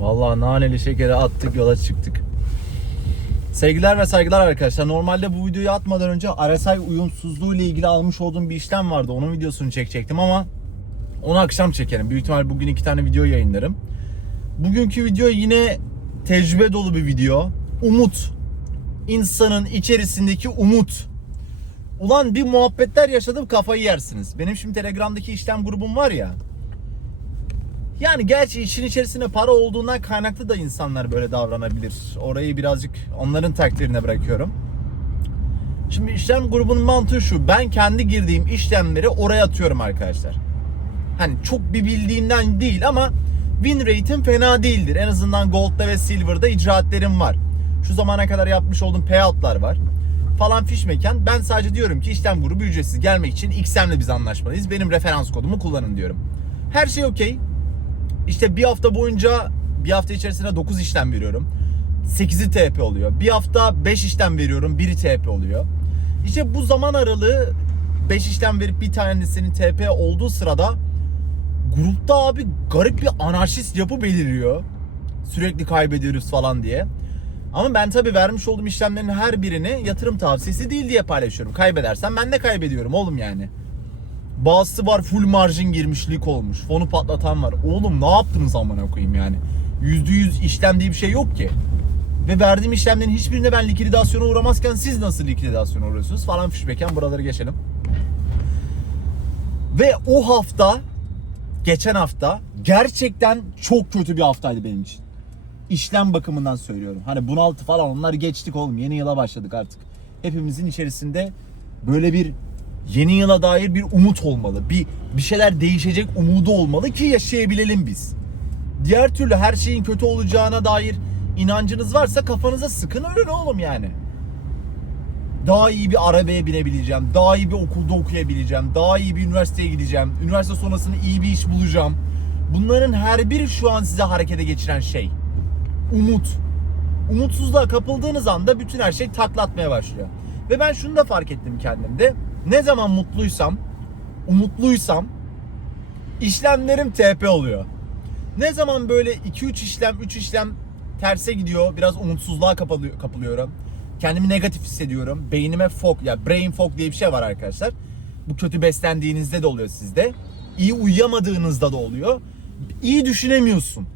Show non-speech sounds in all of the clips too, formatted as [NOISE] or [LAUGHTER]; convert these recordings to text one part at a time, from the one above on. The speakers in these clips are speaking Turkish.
Vallahi naneli şekeri attık yola çıktık. Sevgiler ve saygılar arkadaşlar. Normalde bu videoyu atmadan önce RSI uyumsuzluğu ile ilgili almış olduğum bir işlem vardı. Onun videosunu çekecektim ama onu akşam çekerim. Büyük ihtimal bugün iki tane video yayınlarım. Bugünkü video yine tecrübe dolu bir video. Umut. İnsanın içerisindeki umut. Ulan bir muhabbetler yaşadım kafayı yersiniz. Benim şimdi Telegram'daki işlem grubum var ya. Yani gerçi işin içerisinde para olduğundan kaynaklı da insanlar böyle davranabilir. Orayı birazcık onların takdirine bırakıyorum. Şimdi işlem grubunun mantığı şu. Ben kendi girdiğim işlemleri oraya atıyorum arkadaşlar. Hani çok bir bildiğimden değil ama win rate'im fena değildir. En azından Gold'da ve Silver'da icraatlerim var. Şu zamana kadar yapmış olduğum payout'lar var. Falan fişmeken ben sadece diyorum ki işlem grubu ücretsiz gelmek için XM'le biz anlaşmalıyız. Benim referans kodumu kullanın diyorum. Her şey okey. İşte bir hafta boyunca bir hafta içerisinde 9 işlem veriyorum. 8'i TP oluyor. Bir hafta 5 işlem veriyorum. 1'i TP oluyor. İşte bu zaman aralığı 5 işlem verip bir tanesinin TP olduğu sırada grupta abi garip bir anarşist yapı beliriyor. Sürekli kaybediyoruz falan diye. Ama ben tabii vermiş olduğum işlemlerin her birini yatırım tavsiyesi değil diye paylaşıyorum. Kaybedersem ben de kaybediyorum oğlum yani. Bazısı var full marjin girmişlik olmuş. Fonu patlatan var. Oğlum ne yaptınız amına koyayım yani. %100 işlem diye bir şey yok ki. Ve verdiğim işlemlerin hiçbirinde ben likidasyona uğramazken siz nasıl likidasyona uğruyorsunuz falan fişbeken buraları geçelim. Ve o hafta geçen hafta gerçekten çok kötü bir haftaydı benim için. İşlem bakımından söylüyorum. Hani bunaltı falan onları geçtik oğlum. Yeni yıla başladık artık. Hepimizin içerisinde böyle bir yeni yıla dair bir umut olmalı. Bir bir şeyler değişecek umudu olmalı ki yaşayabilelim biz. Diğer türlü her şeyin kötü olacağına dair inancınız varsa kafanıza sıkın ölün oğlum yani. Daha iyi bir arabaya binebileceğim. Daha iyi bir okulda okuyabileceğim. Daha iyi bir üniversiteye gideceğim. Üniversite sonrasında iyi bir iş bulacağım. Bunların her biri şu an size harekete geçiren şey. Umut. Umutsuzluğa kapıldığınız anda bütün her şey taklatmaya başlıyor. Ve ben şunu da fark ettim kendimde. Ne zaman mutluysam, umutluysam işlemlerim TP oluyor. Ne zaman böyle 2-3 işlem, 3 işlem terse gidiyor, biraz umutsuzluğa kapılıyor, kapılıyorum. Kendimi negatif hissediyorum. Beynime fog, ya brain fog diye bir şey var arkadaşlar. Bu kötü beslendiğinizde de oluyor sizde. İyi uyuyamadığınızda da oluyor. İyi düşünemiyorsun.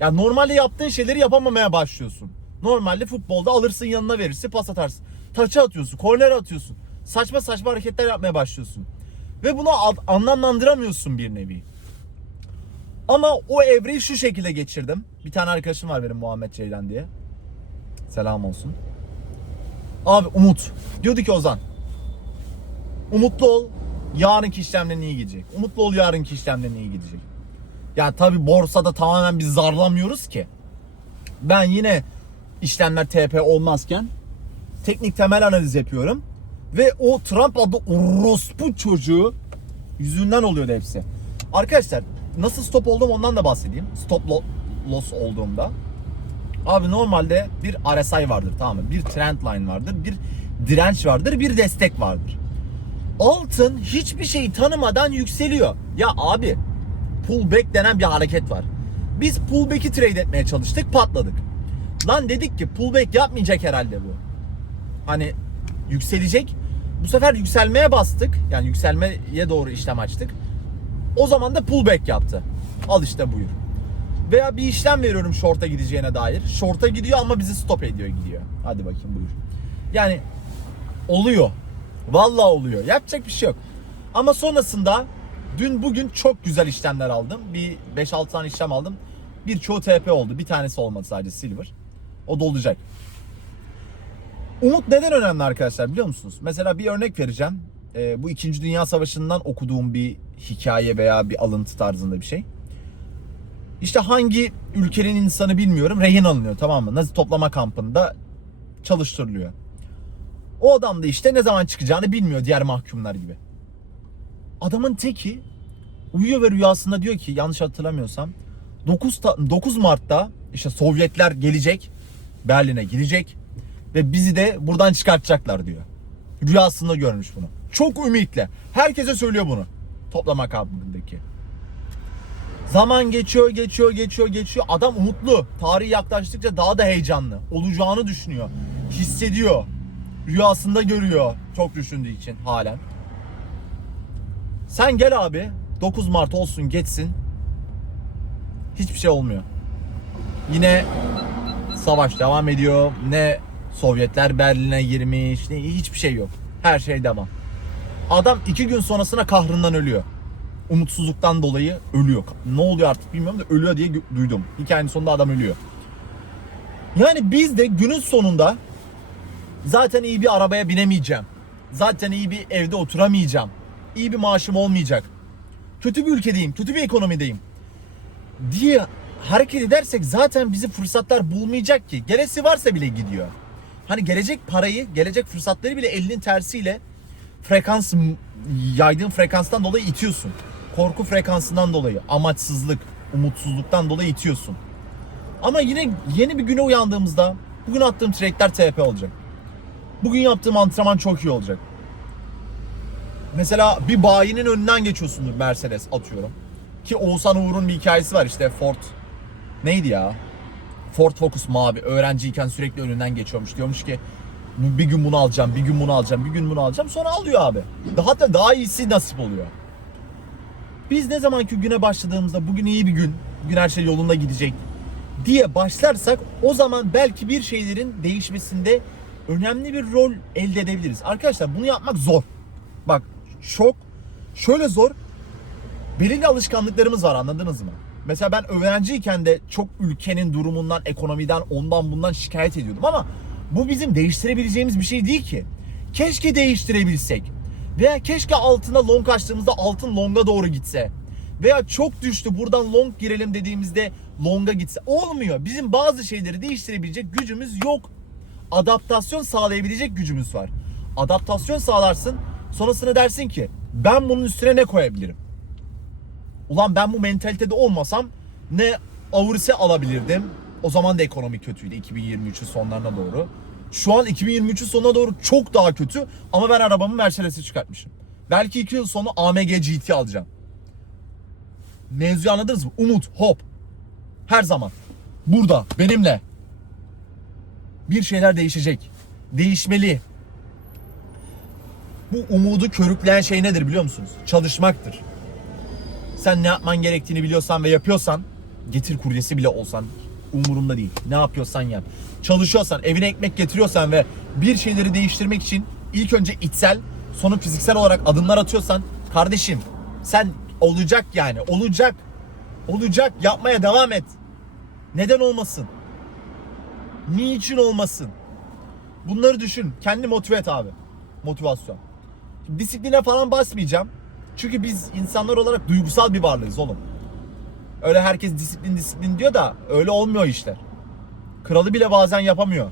Ya normalde yaptığın şeyleri yapamamaya başlıyorsun. Normalde futbolda alırsın yanına verirsin pas atarsın. Taça atıyorsun, korner atıyorsun. Saçma saçma hareketler yapmaya başlıyorsun. Ve bunu anlamlandıramıyorsun bir nevi. Ama o evreyi şu şekilde geçirdim. Bir tane arkadaşım var benim Muhammed Ceylan diye. Selam olsun. Abi Umut. Diyordu ki Ozan. Umutlu ol. Yarınki işlemlerin iyi gidecek. Umutlu ol yarınki işlemlerin iyi gidecek. Ya tabi borsada tamamen biz zarlamıyoruz ki. Ben yine işlemler TP olmazken teknik temel analiz yapıyorum. Ve o Trump adlı orospu çocuğu yüzünden oluyordu hepsi. Arkadaşlar nasıl stop oldum ondan da bahsedeyim. Stop lo- loss olduğumda. Abi normalde bir RSI vardır tamam mı? Bir trend line vardır, bir direnç vardır, bir destek vardır. Altın hiçbir şeyi tanımadan yükseliyor. Ya abi pullback denen bir hareket var. Biz pullback'i trade etmeye çalıştık, patladık. Lan dedik ki pullback yapmayacak herhalde bu. Hani yükselecek. Bu sefer yükselmeye bastık. Yani yükselmeye doğru işlem açtık. O zaman da pullback yaptı. Al işte buyur. Veya bir işlem veriyorum short'a gideceğine dair. Short'a gidiyor ama bizi stop ediyor gidiyor. Hadi bakayım buyur. Yani oluyor. Vallahi oluyor. Yapacak bir şey yok. Ama sonrasında dün bugün çok güzel işlemler aldım. Bir 5-6 tane işlem aldım. Birçoğu TP oldu. Bir tanesi olmadı sadece silver. O da olacak. Umut neden önemli arkadaşlar biliyor musunuz? Mesela bir örnek vereceğim. Ee, bu 2. Dünya Savaşı'ndan okuduğum bir hikaye veya bir alıntı tarzında bir şey. İşte hangi ülkenin insanı bilmiyorum rehin alınıyor tamam mı? Nazi toplama kampında çalıştırılıyor. O adam da işte ne zaman çıkacağını bilmiyor diğer mahkumlar gibi. Adamın teki uyuyor ve rüyasında diyor ki yanlış hatırlamıyorsam 9, ta- 9 Mart'ta işte Sovyetler gelecek Berlin'e girecek ve bizi de buradan çıkartacaklar diyor. Rüyasında görmüş bunu. Çok ümitle. Herkese söylüyor bunu. Toplama kampındaki. Zaman geçiyor, geçiyor, geçiyor, geçiyor. Adam umutlu. Tarih yaklaştıkça daha da heyecanlı. Olacağını düşünüyor. Hissediyor. Rüyasında görüyor. Çok düşündüğü için halen. Sen gel abi. 9 Mart olsun geçsin. Hiçbir şey olmuyor. Yine savaş devam ediyor. Ne Sovyetler Berlin'e girmiş. Ne hiçbir şey yok. Her şey devam. Adam iki gün sonrasına kahrından ölüyor. Umutsuzluktan dolayı ölüyor. Ne oluyor artık bilmiyorum da ölüyor diye duydum. Hikayenin sonunda adam ölüyor. Yani biz de günün sonunda zaten iyi bir arabaya binemeyeceğim. Zaten iyi bir evde oturamayacağım. İyi bir maaşım olmayacak. Kötü bir ülkedeyim, kötü bir ekonomideyim diye hareket edersek zaten bizi fırsatlar bulmayacak ki. Geresi varsa bile gidiyor. Hani gelecek parayı, gelecek fırsatları bile elinin tersiyle frekans yaydığın frekanstan dolayı itiyorsun. Korku frekansından dolayı, amaçsızlık, umutsuzluktan dolayı itiyorsun. Ama yine yeni bir güne uyandığımızda bugün attığım trade'ler TP olacak. Bugün yaptığım antrenman çok iyi olacak. Mesela bir bayinin önünden geçiyorsundur Mercedes atıyorum. Ki Oğuzhan Uğur'un bir hikayesi var işte Ford. Neydi ya? Ford Focus mavi. Öğrenciyken sürekli önünden geçiyormuş. Diyormuş ki "Bu- bir gün bunu alacağım, bir gün bunu alacağım, bir gün bunu alacağım. Sonra alıyor abi. Daha da daha iyisi nasip oluyor. Biz ne zamanki güne başladığımızda bugün iyi bir gün, bugün her şey yolunda gidecek diye başlarsak o zaman belki bir şeylerin değişmesinde önemli bir rol elde edebiliriz. Arkadaşlar bunu yapmak zor. Bak çok şöyle zor belirli alışkanlıklarımız var anladınız mı? Mesela ben öğrenciyken de çok ülkenin durumundan, ekonomiden, ondan bundan şikayet ediyordum ama bu bizim değiştirebileceğimiz bir şey değil ki. Keşke değiştirebilsek. Veya keşke altına long açtığımızda altın longa doğru gitse. Veya çok düştü buradan long girelim dediğimizde longa gitse. Olmuyor. Bizim bazı şeyleri değiştirebilecek gücümüz yok. Adaptasyon sağlayabilecek gücümüz var. Adaptasyon sağlarsın. Sonrasında dersin ki ben bunun üstüne ne koyabilirim? Ulan ben bu mentalitede olmasam ne Auris'i alabilirdim. O zaman da ekonomi kötüydü 2023'ün sonlarına doğru. Şu an 2023'ün sonuna doğru çok daha kötü ama ben arabamı Mercedes'e çıkartmışım. Belki 2 yıl sonra AMG GT alacağım. Mevzuyu anladınız mı? Umut, hop. Her zaman. Burada, benimle. Bir şeyler değişecek. Değişmeli. Bu umudu körükleyen şey nedir biliyor musunuz? Çalışmaktır sen ne yapman gerektiğini biliyorsan ve yapıyorsan getir kuryesi bile olsan umurumda değil. Ne yapıyorsan yap. Çalışıyorsan, evine ekmek getiriyorsan ve bir şeyleri değiştirmek için ilk önce içsel, sonra fiziksel olarak adımlar atıyorsan kardeşim sen olacak yani olacak. Olacak yapmaya devam et. Neden olmasın? Niçin olmasın? Bunları düşün. Kendi motive et abi. Motivasyon. Disipline falan basmayacağım. Çünkü biz insanlar olarak duygusal bir varlığız oğlum. Öyle herkes disiplin disiplin diyor da öyle olmuyor işler. Kralı bile bazen yapamıyor.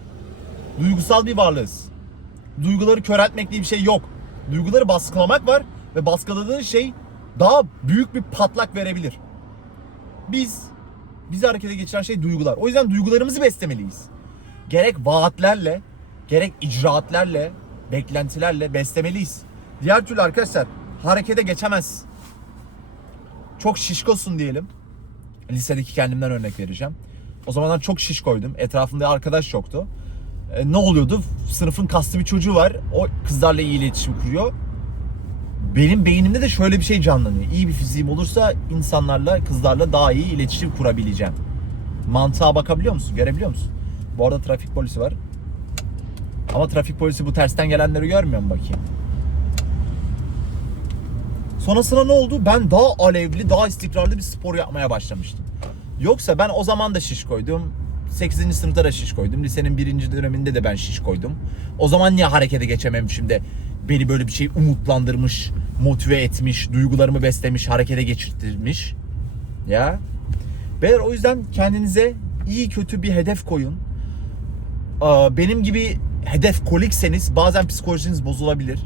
Duygusal bir varlığız. Duyguları köreltmek diye bir şey yok. Duyguları baskılamak var ve baskıladığın şey daha büyük bir patlak verebilir. Biz bizi harekete geçiren şey duygular. O yüzden duygularımızı beslemeliyiz. Gerek vaatlerle, gerek icraatlerle, beklentilerle beslemeliyiz. Diğer türlü arkadaşlar harekete geçemez. Çok şişkosun diyelim. Lisedeki kendimden örnek vereceğim. O zamanlar çok şiş koydum. Etrafımda arkadaş yoktu. E, ne oluyordu? Sınıfın kaslı bir çocuğu var. O kızlarla iyi iletişim kuruyor. Benim beynimde de şöyle bir şey canlanıyor. İyi bir fiziğim olursa insanlarla, kızlarla daha iyi iletişim kurabileceğim. Mantığa bakabiliyor musun? Görebiliyor musun? Bu arada trafik polisi var. Ama trafik polisi bu tersten gelenleri görmüyor mu bakayım? Sonrasında ne oldu? Ben daha alevli, daha istikrarlı bir spor yapmaya başlamıştım. Yoksa ben o zaman da şiş koydum. 8. sınıfta da şiş koydum. Lisenin birinci döneminde de ben şiş koydum. O zaman niye harekete geçememişim de beni böyle bir şey umutlandırmış, motive etmiş, duygularımı beslemiş, harekete geçirtmiş. Ya. Beyler o yüzden kendinize iyi kötü bir hedef koyun. Benim gibi hedef kolikseniz bazen psikolojiniz bozulabilir.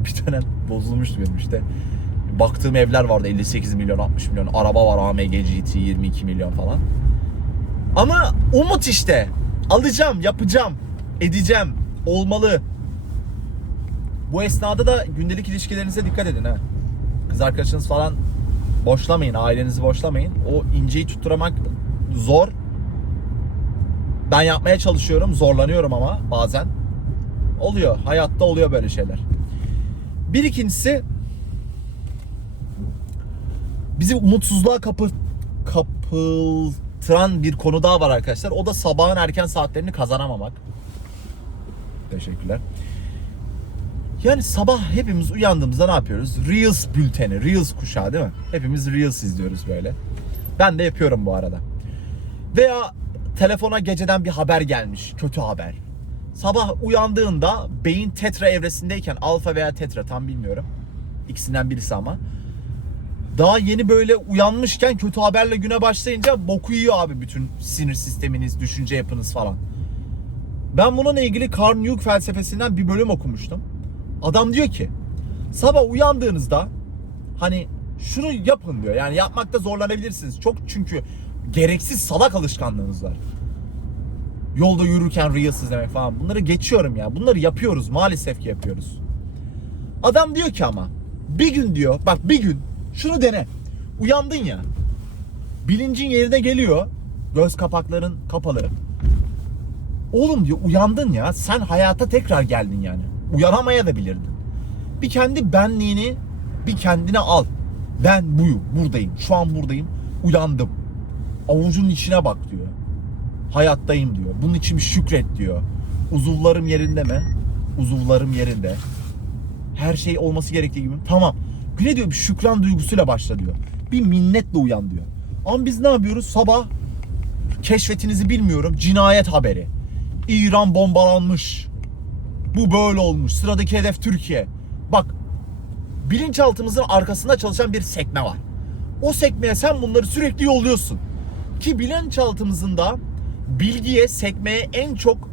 [LAUGHS] Bir dönem bozulmuştu benim işte. Baktığım evler vardı 58 milyon 60 milyon. Araba var AMG GT 22 milyon falan. Ama umut işte. Alacağım, yapacağım, edeceğim. Olmalı. Bu esnada da gündelik ilişkilerinize dikkat edin ha. Kız arkadaşınız falan boşlamayın, ailenizi boşlamayın. O inceyi tutturamak zor. Ben yapmaya çalışıyorum, zorlanıyorum ama bazen. Oluyor, hayatta oluyor böyle şeyler. Bir ikincisi bizi umutsuzluğa kapı, kapıltıran bir konu daha var arkadaşlar. O da sabahın erken saatlerini kazanamamak. Teşekkürler. Yani sabah hepimiz uyandığımızda ne yapıyoruz? Reels bülteni, Reels kuşağı değil mi? Hepimiz Reels izliyoruz böyle. Ben de yapıyorum bu arada. Veya telefona geceden bir haber gelmiş, kötü haber. Sabah uyandığında beyin tetra evresindeyken, alfa veya tetra tam bilmiyorum. İkisinden birisi ama. Daha yeni böyle uyanmışken kötü haberle güne başlayınca boku yiyor abi bütün sinir sisteminiz, düşünce yapınız falan. Ben bununla ilgili Carl Jung felsefesinden bir bölüm okumuştum. Adam diyor ki sabah uyandığınızda hani şunu yapın diyor. Yani yapmakta zorlanabilirsiniz. Çok çünkü gereksiz salak alışkanlığınız var. Yolda yürürken Reels izlemek falan. Bunları geçiyorum ya. Bunları yapıyoruz. Maalesef ki yapıyoruz. Adam diyor ki ama bir gün diyor bak bir gün şunu dene. Uyandın ya. Bilincin yerine geliyor. Göz kapakların kapalı. Oğlum diyor uyandın ya. Sen hayata tekrar geldin yani. Uyanamaya da bilirdin. Bir kendi benliğini bir kendine al. Ben buyum, buradayım. Şu an buradayım. Uyandım. Avucunun içine bak diyor. Hayattayım diyor. Bunun için şükret diyor. Uzuvlarım yerinde mi? Uzuvlarım yerinde. Her şey olması gerektiği gibi. Tamam. Güne diyor bir şükran duygusuyla başla diyor. Bir minnetle uyan diyor. Ama biz ne yapıyoruz? Sabah keşfetinizi bilmiyorum. Cinayet haberi. İran bombalanmış. Bu böyle olmuş. Sıradaki hedef Türkiye. Bak bilinçaltımızın arkasında çalışan bir sekme var. O sekmeye sen bunları sürekli yolluyorsun. Ki bilinçaltımızın da bilgiye, sekmeye en çok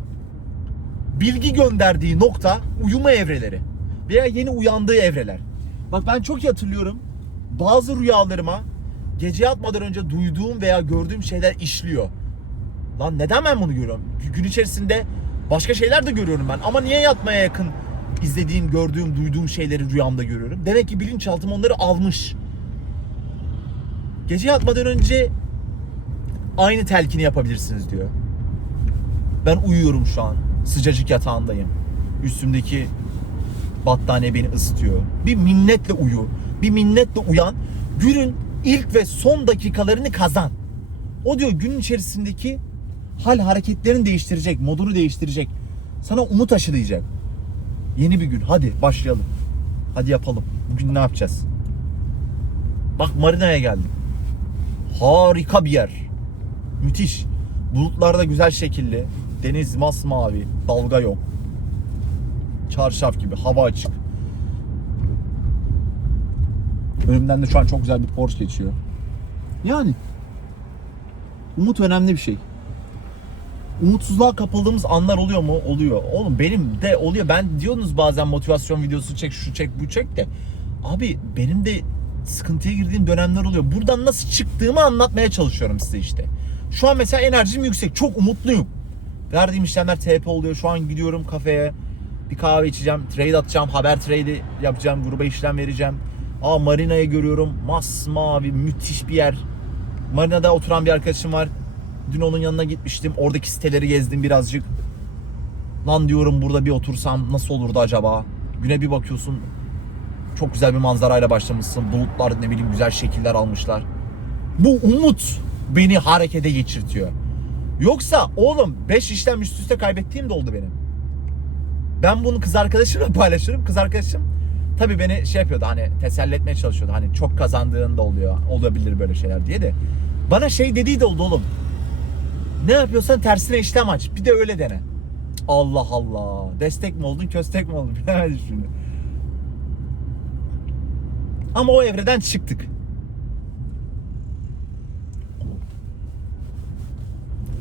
bilgi gönderdiği nokta uyuma evreleri. Veya yeni uyandığı evreler. Bak ben çok iyi hatırlıyorum. Bazı rüyalarıma gece yatmadan önce duyduğum veya gördüğüm şeyler işliyor. Lan neden ben bunu görüyorum? Gün içerisinde başka şeyler de görüyorum ben. Ama niye yatmaya yakın izlediğim, gördüğüm, duyduğum şeyleri rüyamda görüyorum? Demek ki bilinçaltım onları almış. Gece yatmadan önce aynı telkini yapabilirsiniz diyor. Ben uyuyorum şu an. Sıcacık yatağındayım. Üstümdeki battaniye beni ısıtıyor. Bir minnetle uyu. Bir minnetle uyan. Günün ilk ve son dakikalarını kazan. O diyor gün içerisindeki hal hareketlerini değiştirecek, modunu değiştirecek. Sana umut aşılayacak. Yeni bir gün. Hadi başlayalım. Hadi yapalım. Bugün ne yapacağız? Bak marinaya geldim. Harika bir yer. Müthiş. Bulutlar da güzel şekilli. Deniz masmavi. Dalga yok. Çarşaf gibi. Hava açık. Önümden de şu an çok güzel bir Porsche geçiyor. Yani umut önemli bir şey. Umutsuzluğa kapıldığımız anlar oluyor mu? Oluyor. Oğlum benim de oluyor. Ben diyorsunuz bazen motivasyon videosu çek, şu çek, bu çek de. Abi benim de sıkıntıya girdiğim dönemler oluyor. Buradan nasıl çıktığımı anlatmaya çalışıyorum size işte. Şu an mesela enerjim yüksek. Çok umutluyum. Verdiğim işlemler TP oluyor. Şu an gidiyorum kafeye. Bir kahve içeceğim. Trade atacağım. Haber trade'i yapacağım. Gruba işlem vereceğim. Aa marinayı görüyorum. Masmavi müthiş bir yer. Marinada oturan bir arkadaşım var. Dün onun yanına gitmiştim. Oradaki siteleri gezdim birazcık. Lan diyorum burada bir otursam nasıl olurdu acaba? Güne bir bakıyorsun. Çok güzel bir manzarayla başlamışsın. Bulutlar ne bileyim güzel şekiller almışlar. Bu umut beni harekete geçirtiyor. Yoksa oğlum 5 işlem üst üste kaybettiğim de oldu benim. Ben bunu kız arkadaşımla [LAUGHS] paylaşırım. Kız arkadaşım tabii beni şey yapıyordu hani teselli etmeye çalışıyordu. Hani çok kazandığın da oluyor. Olabilir böyle şeyler diye de. Bana şey dediği de oldu oğlum. Ne yapıyorsan tersine işlem aç. Bir de öyle dene. Allah Allah. Destek mi oldun, köstek mi oldun? [LAUGHS] Bilemedim şimdi. Ama o evreden çıktık.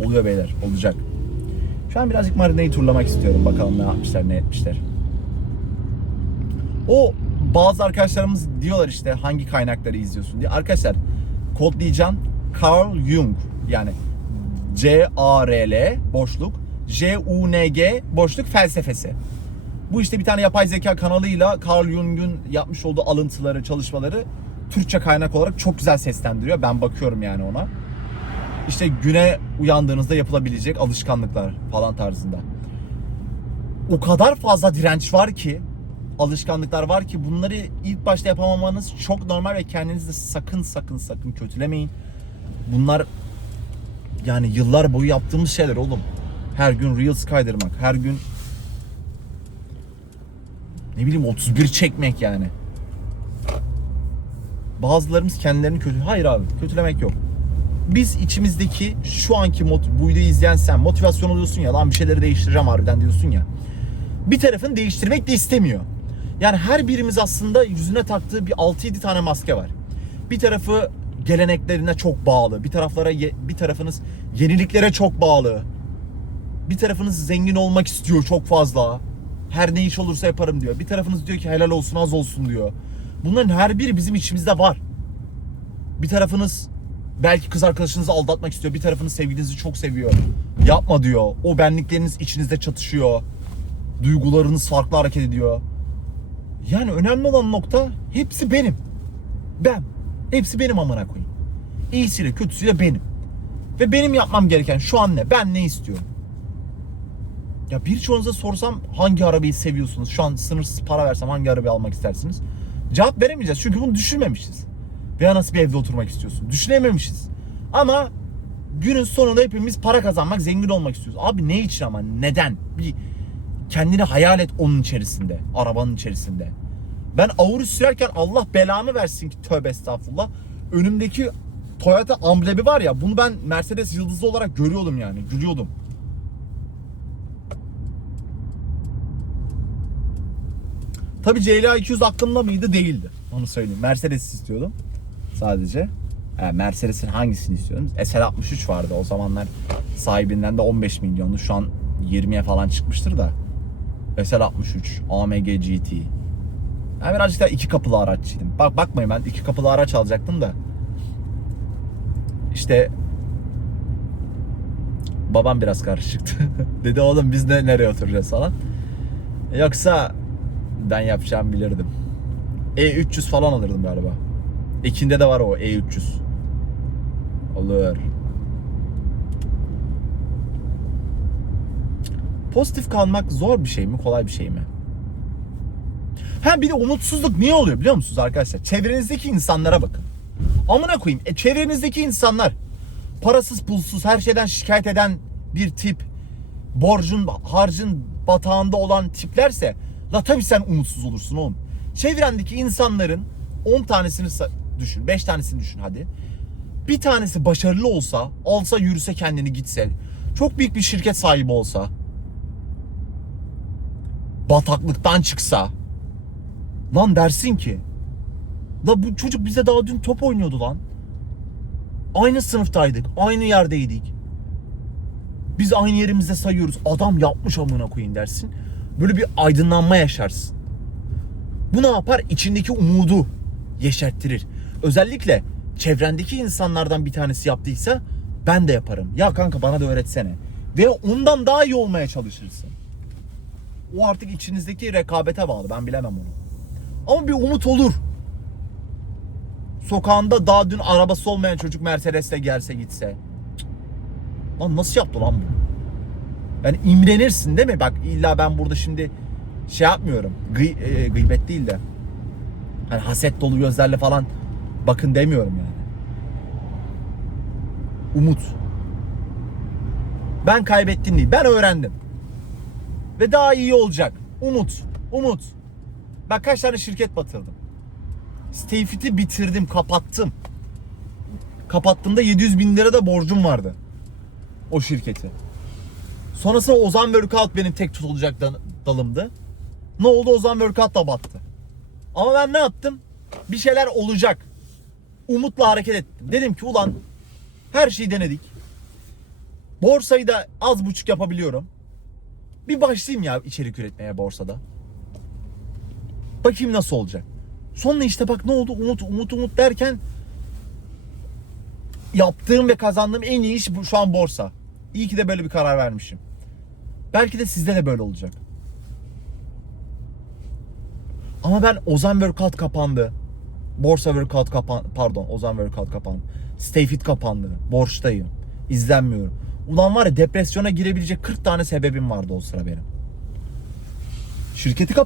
Oluyor beyler, olacak. Şu an birazcık marinayı turlamak istiyorum. Bakalım ne yapmışlar, ne etmişler. O bazı arkadaşlarımız diyorlar işte hangi kaynakları izliyorsun diye. Arkadaşlar kodlayacağım Carl Jung yani C-A-R-L boşluk J-U-N-G boşluk felsefesi. Bu işte bir tane yapay zeka kanalıyla Carl Jung'un yapmış olduğu alıntıları, çalışmaları Türkçe kaynak olarak çok güzel seslendiriyor. Ben bakıyorum yani ona. İşte güne uyandığınızda yapılabilecek alışkanlıklar falan tarzında. O kadar fazla direnç var ki, alışkanlıklar var ki bunları ilk başta yapamamanız çok normal ve kendinizi sakın sakın sakın kötülemeyin. Bunlar yani yıllar boyu yaptığımız şeyler oğlum. Her gün Reels kaydırmak, her gün ne bileyim 31 çekmek yani. Bazılarımız kendilerini kötü. Hayır abi, kötülemek yok. Biz içimizdeki şu anki mot bu videoyu izleyen sen motivasyon oluyorsun ya lan bir şeyleri değiştireceğim harbiden diyorsun ya. Bir tarafın değiştirmek de istemiyor. Yani her birimiz aslında yüzüne taktığı bir 6-7 tane maske var. Bir tarafı geleneklerine çok bağlı. Bir taraflara bir tarafınız yeniliklere çok bağlı. Bir tarafınız zengin olmak istiyor çok fazla. Her ne iş olursa yaparım diyor. Bir tarafınız diyor ki helal olsun az olsun diyor. Bunların her biri bizim içimizde var. Bir tarafınız belki kız arkadaşınızı aldatmak istiyor. Bir tarafınız sevgilinizi çok seviyor. Yapma diyor. O benlikleriniz içinizde çatışıyor. Duygularınız farklı hareket ediyor. Yani önemli olan nokta hepsi benim. Ben. Hepsi benim amına koyayım. İyisiyle kötüsüyle benim. Ve benim yapmam gereken şu an ne? Ben ne istiyorum? Ya birçoğunuza sorsam hangi arabayı seviyorsunuz? Şu an sınırsız para versem hangi arabayı almak istersiniz? Cevap veremeyeceğiz çünkü bunu düşünmemişiz. Veya nasıl bir evde oturmak istiyorsun? Düşünememişiz. Ama günün sonunda hepimiz para kazanmak, zengin olmak istiyoruz. Abi ne için ama? Neden? Bir kendini hayal et onun içerisinde, arabanın içerisinde. Ben Aurus sürerken Allah belamı versin ki tövbe estağfurullah. Önümdeki Toyota amblemi var ya bunu ben Mercedes yıldızı olarak görüyordum yani. Gülüyordum. Tabii CLA 200 aklımda mıydı? Değildi. Onu söyleyeyim. Mercedes istiyordum. Sadece. Yani Mercedes'in hangisini istiyordum? SL63 vardı. O zamanlar sahibinden de 15 milyondu. Şu an 20'ye falan çıkmıştır da. SL63, AMG GT. Ben birazcık daha iki kapılı araççıydım. Bak bakmayın ben iki kapılı araç alacaktım da. İşte babam biraz karışıktı. [LAUGHS] Dedi oğlum biz de nereye oturacağız falan. Yoksa ben yapacağımı bilirdim. E300 falan alırdım galiba. Ekinde de var o E300. Olur. Pozitif kalmak zor bir şey mi, kolay bir şey mi? Ha bir de umutsuzluk niye oluyor biliyor musunuz arkadaşlar? Çevrenizdeki insanlara bakın. Amına koyayım. E, çevrenizdeki insanlar parasız pulsuz her şeyden şikayet eden bir tip borcun harcın batağında olan tiplerse la tabii sen umutsuz olursun oğlum. Çevrendeki insanların 10 tanesini düşün, 5 tanesini düşün hadi. Bir tanesi başarılı olsa, alsa yürüse kendini gitse, çok büyük bir şirket sahibi olsa, bataklıktan çıksa, lan dersin ki, la bu çocuk bize daha dün top oynuyordu lan. Aynı sınıftaydık, aynı yerdeydik. Biz aynı yerimizde sayıyoruz. Adam yapmış amına koyayım dersin. Böyle bir aydınlanma yaşarsın. Bu ne yapar? İçindeki umudu yeşerttirir. Özellikle çevrendeki insanlardan bir tanesi yaptıysa ben de yaparım. Ya kanka bana da öğretsene. Ve ondan daha iyi olmaya çalışırsın. O artık içinizdeki rekabete bağlı. Ben bilemem onu. Ama bir umut olur. Sokağında daha dün arabası olmayan çocuk Mercedes'le gelse gitse. Lan nasıl yaptı lan bu? Yani imrenirsin değil mi? Bak illa ben burada şimdi şey yapmıyorum. Gıy, e, gıybet değil de. Hani haset dolu gözlerle falan bakın demiyorum yani. Umut. Ben kaybettim değil. Ben öğrendim. Ve daha iyi olacak. Umut. Umut. Bak kaç tane şirket batırdım. Stayfit'i bitirdim, kapattım. Kapattığımda 700 bin lira da borcum vardı. O şirketi. Sonrasında Ozan Workout benim tek tutulacak da- dalımdı. Ne oldu? Ozan Workout da battı. Ama ben ne yaptım? Bir şeyler olacak. Umutla hareket ettim. Dedim ki ulan her şeyi denedik. Borsayı da az buçuk yapabiliyorum. Bir başlayayım ya içerik üretmeye borsada. Bakayım nasıl olacak. Sonra işte bak ne oldu umut umut umut derken yaptığım ve kazandığım en iyi iş şu an borsa. İyi ki de böyle bir karar vermişim. Belki de sizde de böyle olacak. Ama ben Ozan Workout kapandı. Borsa workout kapan pardon Ozan workout kapandı. Stay fit kapandı. Borçtayım. İzlenmiyorum. Ulan var ya depresyona girebilecek 40 tane sebebim vardı o sıra benim. Şirketi kapat